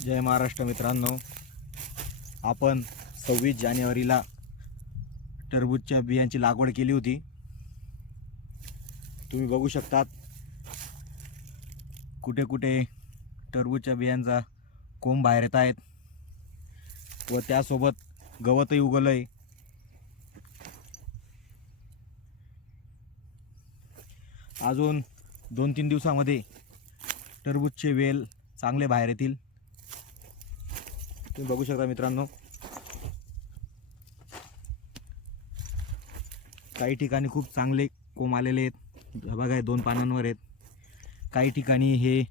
जय महाराष्ट्र मित्रांनो, आपण 26 जानेवारीला टरबूजच्या बियांची लागवड केली होती। तुम्ही बघू शकतात कुठे कुठे टरबूजच्या बियांचा कोंब बाहेर येत आहेत व त्यासोबत गवतही उगवलंय। अजून 2-3 दिवसांमध्ये टरबूजचे वेल चांगले बाहेर येतील। तुम्ही बघू शकता मित्रांनो, काही ठिकाणी खूप चांगले कोंब आलेले आहेत। बघा, हे 2 पानांवर आहेत। काही ठिकाणी हे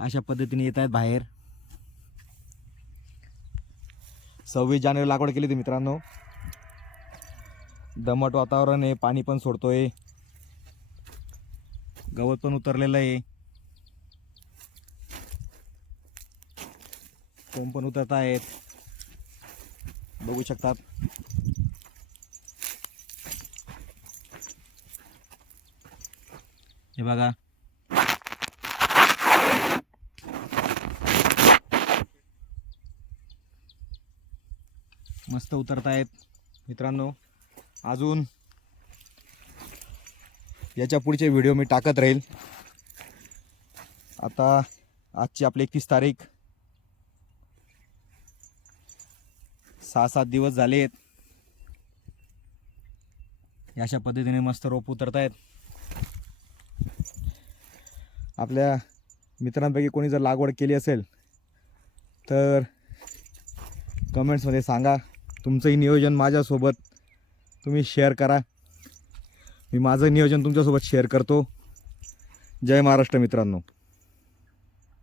अशा पद्धतीने येत आहेत बाहेर। 26 जानेवारी लागवड केली होती मित्रांनो। दमट वातावरण आहे, पाणी पण सोडतोय, गवत पण उतरलेलं आहे, कोंब पण उतरत आहेत। बघू शकतात हे बघा, मस्त उतरत आहेत मित्रांनो। अजून याच्या पुढचे व्हिडिओ मी टाकत राहील। आता आजची आपली 31 तारीख, 6-7 दिवस झाले आहेत। अशा पद्धतीने मस्त रोप उतरत आहेत। आपल्या मित्रांपैकी कोणी जर लागवड केली असेल तर कमेंट्समध्ये सांगा। तुमचंही नियोजन माझ्यासोबत तुम्ही शेअर करा, मी माझं नियोजन तुमच्यासोबत शेअर करतो। जय महाराष्ट्र मित्रांनो।